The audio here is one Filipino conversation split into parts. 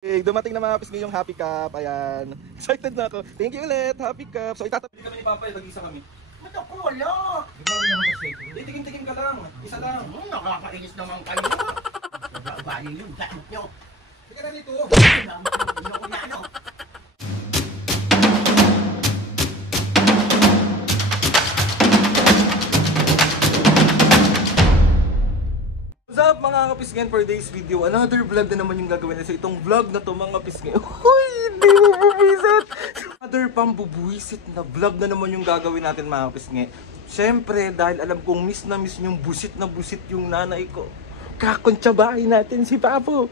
Dumating na mga kapis ngayong Happy Cup. Ayan. Excited na ako. Thank you ulit, Happy Cup. So itatabi kami ni Papa, mag-isa kami. Ba't ako wala? Titigim-tigim ka lang. Isa lang. Nakakainis naman kayo. Bali yung gamit nyo. Sige na nito. What's up mga kapisgen, for today's video, another vlog na naman yung gagawin natin. Itong vlog na to mga kapisgen, uy, hindi mo bubuisit. Another pambubuisit na vlog na naman yung gagawin natin mga kapisgen. Siyempre, dahil alam kong miss na miss yung busit na busit yung nanay ko, kakontsabahin natin si Papo.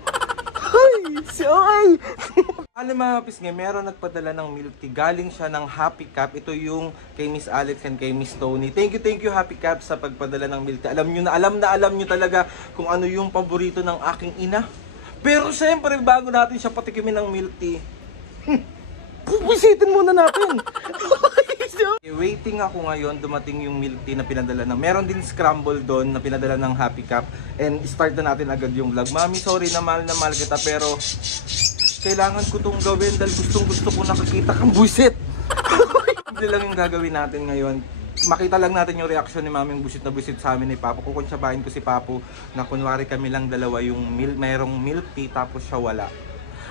Hoy, soy! Alam mga kapisgen, meron nagpadala ng milk tea. Galing siya ng Happy Cup. Ito yung kay Miss Alex and kay Miss Tony. Thank you Happy Cup sa pagpadala ng milk tea. Alam nyo talaga kung ano yung paborito ng aking ina. Pero syempre, bago natin siya patikimin ng milk tea, bubisitin muna natin. Waiting ako ngayon, dumating yung milk tea na pinadala na. Meron din scramble doon na pinadala ng Happy Cup. And start na natin agad yung vlog. Mami, sorry na mahal kita pero kailangan ko itong gawin dahil gusto ko nakakita kang buisit. Hindi lang yung gagawin natin ngayon. Makita lang natin yung reaksyon ni Maming busit na busit sa amin ni Papo. Kukuntsabahin ko si Papo na kunwari kami lang dalawa yung mayroong milk tea tapos siya wala.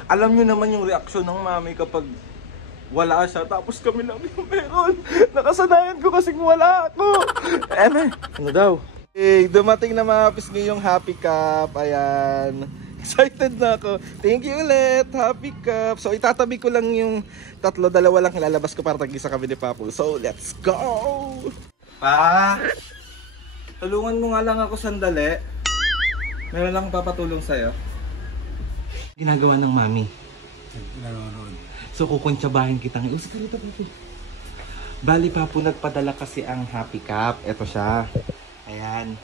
Alam nyo naman yung reaksyon ng Mami kapag wala siya tapos kami lang yung meron. Nakasanayan ko kasing wala ako. Ano daw? Dumating na mga kapis ngayong Happy Cup. Ayan. Excited na ako. Thank you ulit, Happy Cup. So itatabi ko lang yung tatlo, dalawa lang ilalabas ko para tagisa kami ni Papo. So let's go! Pa! Tulungan mo nga lang ako sandali. Meron lang papatulong sa'yo. Ginagawa ng Mami. So kukuntsabahin kita ngayon. Sige rito, Papo. Bali, Papo, nagpadala kasi ang Happy Cup. Ito siya. Ayan.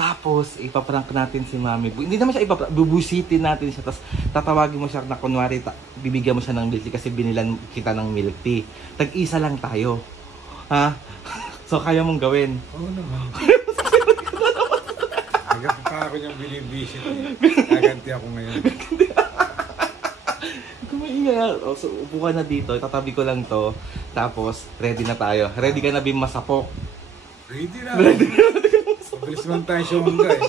Tapos, ipaprank natin si Mami. Hindi naman siya bubusitin natin siya. Tapos, tatawagin mo siya na kunwari, bibigyan mo siya ng milk tea kasi binilan kita ng milk tea. Tag-isa lang tayo. Ha? So, kaya mong gawin? Oo naman. Hanggang pa ako niyang binibisit. Gaganti ako ngayon. Kumainga. So, upo ka na dito. Tatabi ko lang to. Tapos, ready na tayo. Ready ka na bing masapok? Ready na. Mabilis man tayo siya mangga eh.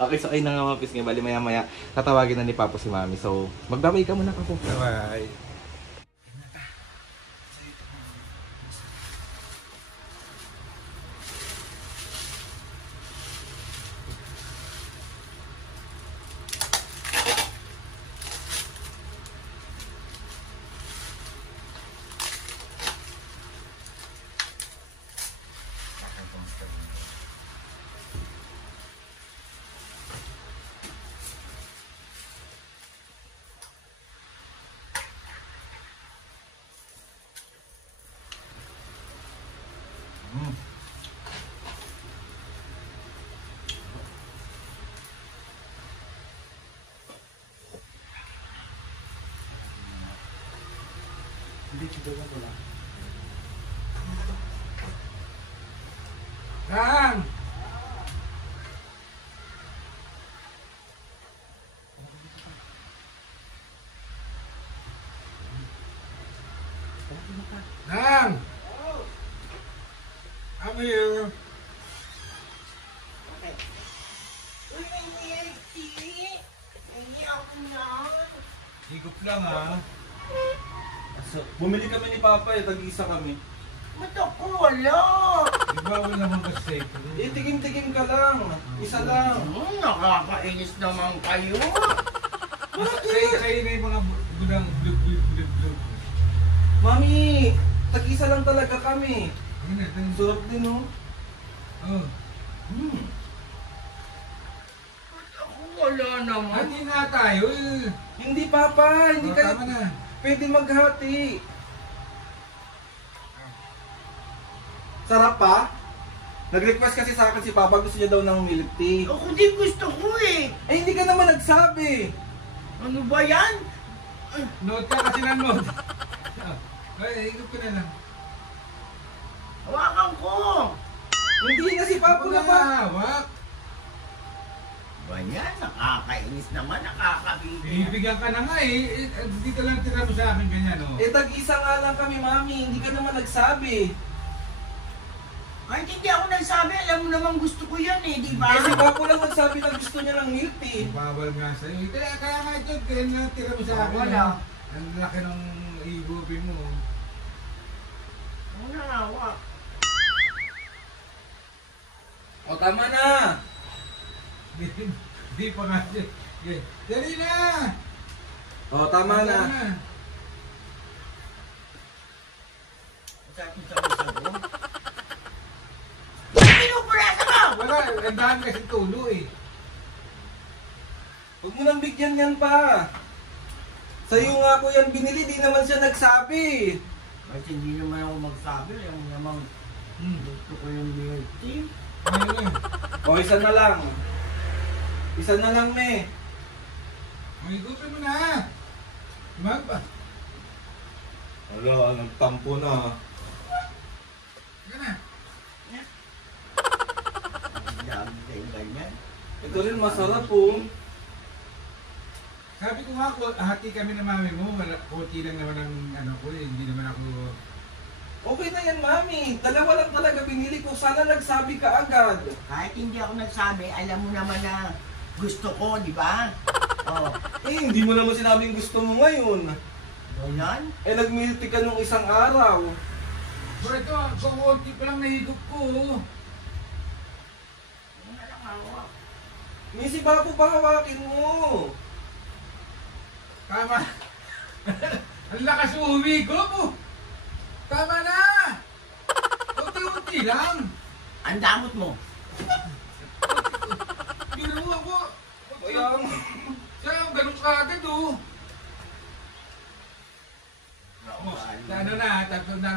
Okay, so ayun na nga mga pisngi. Bali maya-maya tatawagin na ni Papo si Mami. So, magbabay ka muna, Papo. Bye. Hindi chidagan ko lang. Kang! Kang! I'm here. Higop lang ha. So, bumili kami ni Papa tag-isa kami. Ba't ako wala? Di ba wala naman kasi? Tigim-tigim ka lang. Isa lang. Nakakainis naman kayo. Kayo na yung mga budang blub. Mami, tag-isa lang talaga kami. Sarap din, no? Oh. Ba't ako wala naman? Hati na tayo eh. Hindi, Papa. Hindi kayo Tama na. pwede maghati. Sarap pa? Nag-request kasi sa akin si Papa, gusto niya daw ng milk tea. Ako din gusto ko eh. Eh, hindi ka naman nagsabi. Ano ba yan? Note ka kasi ng note. Ay, higop ko na lang. Hawakan ko. Hindi na si Papa na pa. Hawak. ba yan? Nakakainis naman, nakakabigil. Bibigyan ka na nga eh. Dito lang tira mo sa akin ganyan, oh. Eh, tag-isa nga lang kami, mami. Hindi ka naman nagsabi. Kahit hindi ako nagsabi, alam mo naman gusto ko yan eh, di ba? Eh, si Papo lang nagsabi na gusto niya ng milk tea. Bawal nga sa'yo. Kaya nga ito, kaya nga tira mo sa akin. Wala. Ang laki ng igupin mo. Wala nga, O, tama na. Di pa nga siya. Dali na! O, tama na. Sa akin sa usa ko. Ba't pinupurasa mo? Wala, ang dami kasi tulo eh. Huwag mo nang bigyan yan pa. Sa'yo nga ko yan binili, di naman siya nagsabi. Kasi hindi naman ako magsabi, alam mo naman gusto ko yung milk tea. Ayun eh. O, isa na lang. Isa na lang, me. Igupin mo na! Diba? Wala, nagtampo na. Sige na. Ang dami kayo ganyan. Ito rin masarap po. Sabi ko nga, hati kami ng mami mo. Kunti lang naman ang ano ko eh. Hindi naman ako... Okay na yan, mami. Dalawa lang talaga binili ko. Sana nagsabi ka agad. Kahit hindi ako nagsabi, alam mo naman na gusto ko, di ba? Oh, Eh, hindi mo naman sinabing gusto mo ngayon. ganyan. Eh, nag-milk tea ka nung isang araw. Bro, ito, kunti pa lang nahigop ko. Wala lang hawak. May si Bapo pahawakin mo. Tama. Ang lakas mo humigop mo. Tama na! Unti-unti lang. Ang damot mo. Ginawa ko. Kaya, Saan? Ganun ka agad oh. Ano na, tatlo na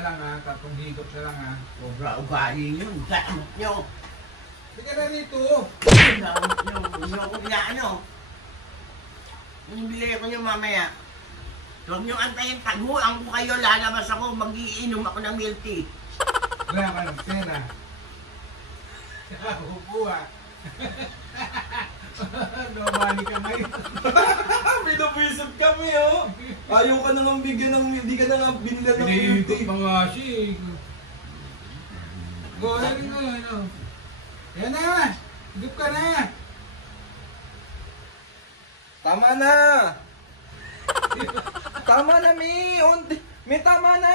lang ha. Tatlong higop na lang ha. Sobra ugali yun. Damot nyo. Sige na rito. Damot nyo. Hindi ako inaano. Bili ko nyo mamaya. Huwag nyo antayin, taguan ko kayo, lalabas ako, mag-iinom ako ng milk tea. Wala ka ng pera. Kukuha. No money ka ngayon. pinabisip kami, oh. Ayaw ka na nga bigyan ng, hindi ka na nga binilan ng milk Pinihigop tea. pa nga siya eh. Go ahead nga, ano. Yan na! Higop ka na! Tama na! Tama na, Mi! Mi, tama na!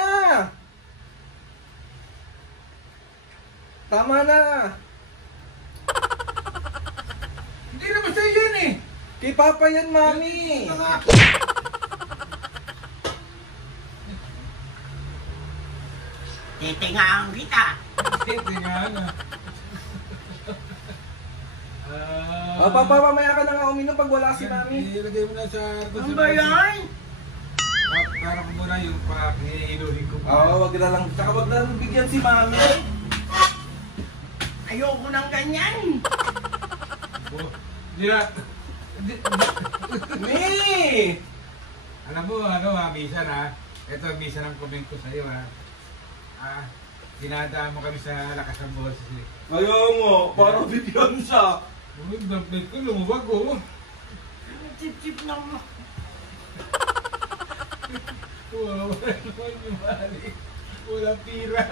Tama na! Hindi naman sa'yo yan eh! Kay Papa yan, Mami! Ito nga. Titingaan kita. Hindi nga ano. Papa, mamaya ka na nga uminom pag wala si Mami. Ilagay mo na sa... Ano ba yan? Parang ko muna yung pakihiluhin ko. Oo, wag na lang. Tsaka wag na lang bigyan si Mami. Ayoko ng ganyan. Mi! Alam mo, ano ha, Misa ha? Ito, Misa ng comment ko sa'yo ha. Dinadaan mo kami sa lakas ng boses eh. Ayaw mo, parang bigyan siya. Uy, dampit ko, lumubag ko. Chip-chip naman. Wala naman yung mali. Walang pira.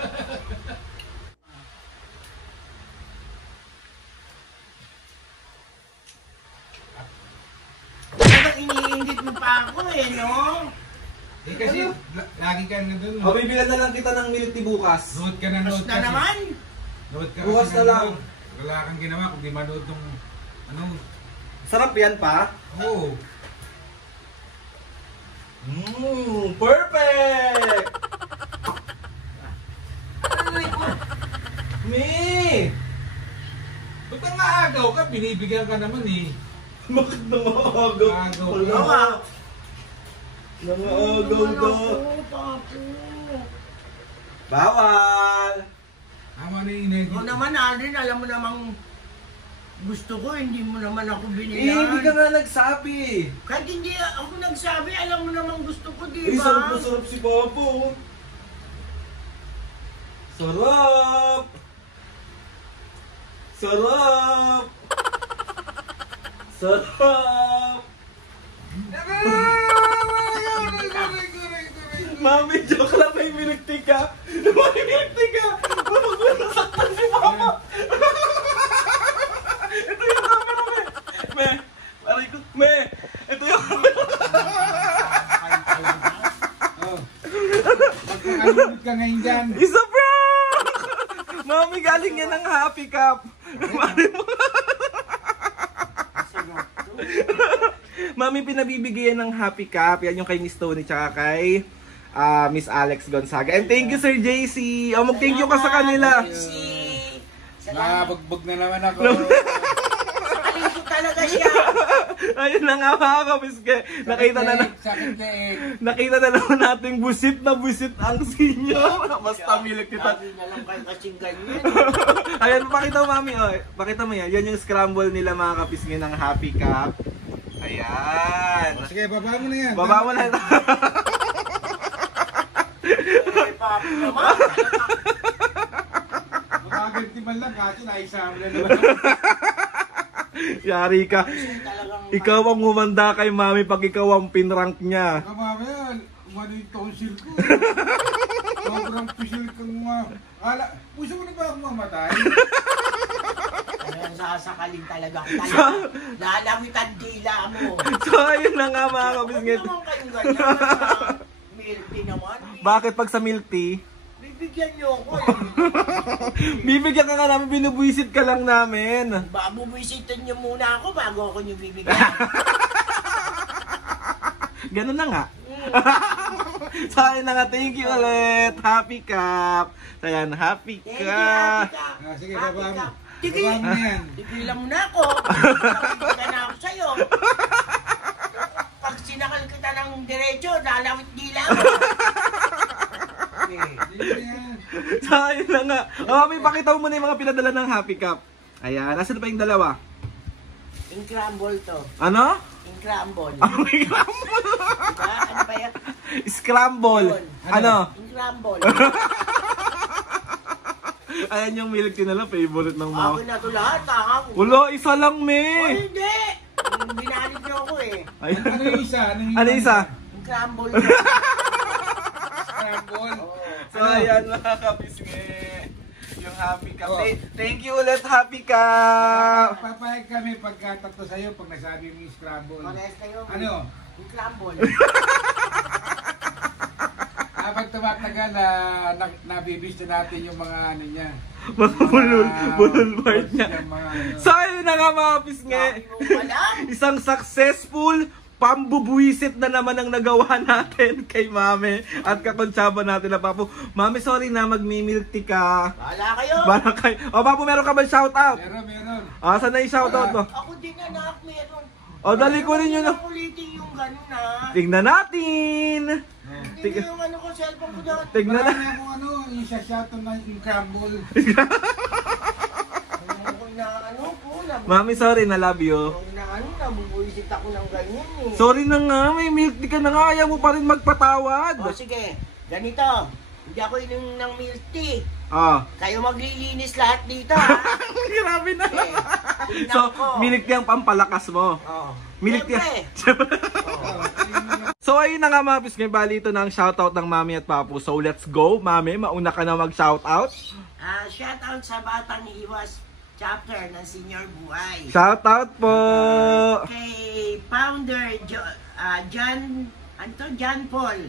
Talagang iniingit mo pa ako eh, no? Eh kasi, lagi ka na dun. O, bibilan na lang kita ng milk tea bukas. Nood ka na Tapos nood na kasi. naman. Nood ka Bukas kasi na lang. nood. Wala kang ginawa kung di manood nung... Ano? Sarap yan pa. Oo. Perfect! Aray ko. Mi! Ba't ang maagaw ka? Binibigyan ka naman eh. Bakit nangaagaw? Agaw. Wala. Oo nga. Nangaagaw ka. Papo. Bawal! Tama na yung inay. Ikaw naman, Aldrin, alam mo namang gusto ko, hindi mo naman ako Eh, binilan. hindi ka nga nagsabi. Kahit hindi ako nagsabi, alam mo namang gusto ko, di Eh, ba? sarap na sarap si Papa. oh. Sarap! Sarap! Sarap! Mami, joke lang, may milk tea ka. May milk tea ka. Nasaktan si Mama. Ito yung camera, me. Me, aray ko. Me, ito yung camera. Oh. Magkakalunod ka ngayon dyan. Isa prank! Mami, galing yan ng Happy Cup. Mami mo. Mami, pinabibigyan ng Happy Cup. Yan yung kay Miss Tony tsaka kay Miss Alex Gonzaga. And thank you, Sir JC. Oh, mag-thank you ka sa kanila. Nabugbog na naman ako. Sakaling ko talaga siya. Ayun na nga mga kapiske. Nakita na Sakit leeg. nakita na naman nating busit na busit ang sinyo. Basta milik kita. Sabi na lang kayo kasing ganyan. Ayan, pakita mo, Mami. Oh, pakita mo yan. Yan yung scramble nila mga kapiske ng Happy Cup. Ayan. Sige, baba mo na yan. Baba mo na. Ay, papi naman. Makagantiman lang kasi naisama na naman. Yari ka. Talagang Ikaw ang umanda kay Mami pag ikaw ang pinrank niya. Mamaya, umano yung tonsil ko. Sobrang pisil kang mga... Gusto mo na ba akong mamatay? Ayan, sasakaling talaga. Lalawitan dila mo. So ayun na nga mga Huwag kabisngit. naman kayong ganyan. Sa milk tea naman. Bakit pag sa milk tea, Bibigyan niyo ako. bibigyan ka namin, binubuisit ka lang namin. Bubwisitin niyo muna ako bago ako niyo bibigyan. Ganun na nga. So ayun na nga, thank you ulit. Happy Cup. So ayan, Happy Thank you, Cup. Happy Cup. Sige, Happy baba mo. Cup. Baba mo na yan. Tigilan mo na ako. Nakikita na ako sa'yo. Pag sinakal kita ng diretso, lalawit dila mo. So ayun na nga. Mami, pakita mo muna yung mga pinadala ng Happy Cup. Ayan, nasan pa yung dalawa? Incrumble to. Ano? Incrumble. May crumble. Diba? Ano ba yan? Scramble. Yun. Ano? Incrumble. Ayan yung milk tea nila, favorite ng mga. Akin na to lahat, ha? Wala, isa lang, Oh, me. hindi! Binalik niyo ako eh. Ay, Ano yung isa? ano isa? Incrumble. Scramble. So, ayan mga kapisngi. Yung Happy Cup. Oh. Thank you ulit, Happy Cup. Papayag kami pagkatatlo sa'yo pag nasabi mo yung scramble. Pares kayo. Ano? Incrumble. Habang tumatagal, nabibis na natin yung mga ano niya. Mga bulol part niya. Yung mga ano. So, ayun na nga mga kapisngi. Sabi mo pala. Isang successful pambubuisit na naman ang nagawa natin kay Mami at kakonsyaba natin na Papu. Mami, sorry na, magmi-milk tea ka. Bahala kayo. Bala kayo. O, Papu, meron ka ba shoutout? Meron. Ah, saan na yung shoutout mo? Ako din anak, meron. O, dali ko rin yun. Ulitin yung gano'n na. Tingnan natin. Hindi yung ano ko, cellphone ko doon. Tingnan na. Marami akong ano, yung shoutout na yung crumble. Ayoko na ano po. Mami, sorry na, love you. Nabubuisit ako ng ganyan eh. Sorry na nga, may milk tea ka na nga. Ayaw mo pa rin magpatawad. O sige, ganito. Hindi ako inom ng milk tea. Ah. Kayo maglilinis lahat dito ha. Grabe na. Okay. Tingnan So, ko. milk tea ang pampalakas mo. Oo. Milk tea. Siyempre. So ayun na nga mga pisngay, bali ito na ang shoutout ng Mami at Papu. So let's go, Mami, mauna ka na mag-shoutout. Shoutout sa Batang Iwas chapter ng Senior Buhay. Shoutout po. Kay Founder John Paul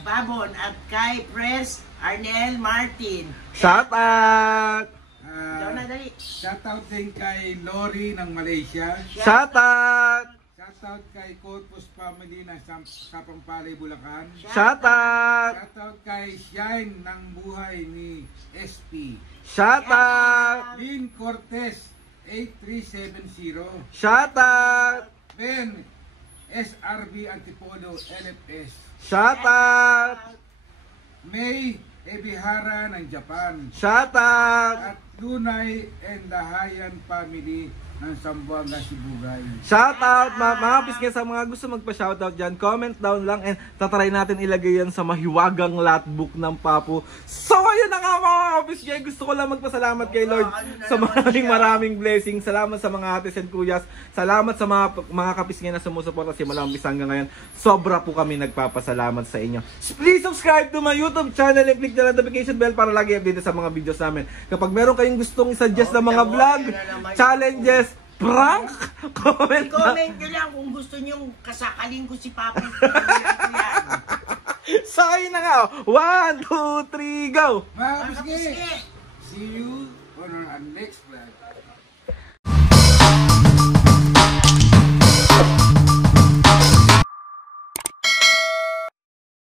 Babon at kay Pres Arnel Martin. Shoutout. Ikaw na dali. Shoutout din kay Lori ng Malaysia. Shoutout. Shoutout kay Corpus Family ng Sapampalay, Bulacan. Shoutout. Shoutout kay Shine ng Buhay ni SP. Shoutout. Lynn Cortez 8370. Shoutout. Ben SRB Antipodo LFS. Shoutout. May Ebihara ng Japan. Shoutout. At Lunay and Lahayan Family ng Zamboanga, Sibugay. Shoutout mga pisngay, sa mga gusto magpa-shoutout dyan. Comment down lang and tatry natin ilagay yan sa mahiwagang lotbook ng Papu. So yun na nga mga kapisya. Gusto ko lang magpasalamat kay Lord sa maraming blessings. Salamat sa mga ates and kuyas. Salamat sa mga kapisya na sumusuporta simula umpisa hanggang ngayon. Sobra po kami nagpapasalamat sa inyo. Please subscribe to my YouTube channel and click the notification bell para lagi update sa mga videos namin. Kapag meron kayong gustong i-suggest na mga vlog, challenges, prank, comment nyo lang kung gusto nyo kasakaling ko si Papi. So ayun na nga, 1, 2, 3, go! Mga Mga kapiske, kapiske. see you on our next vlog.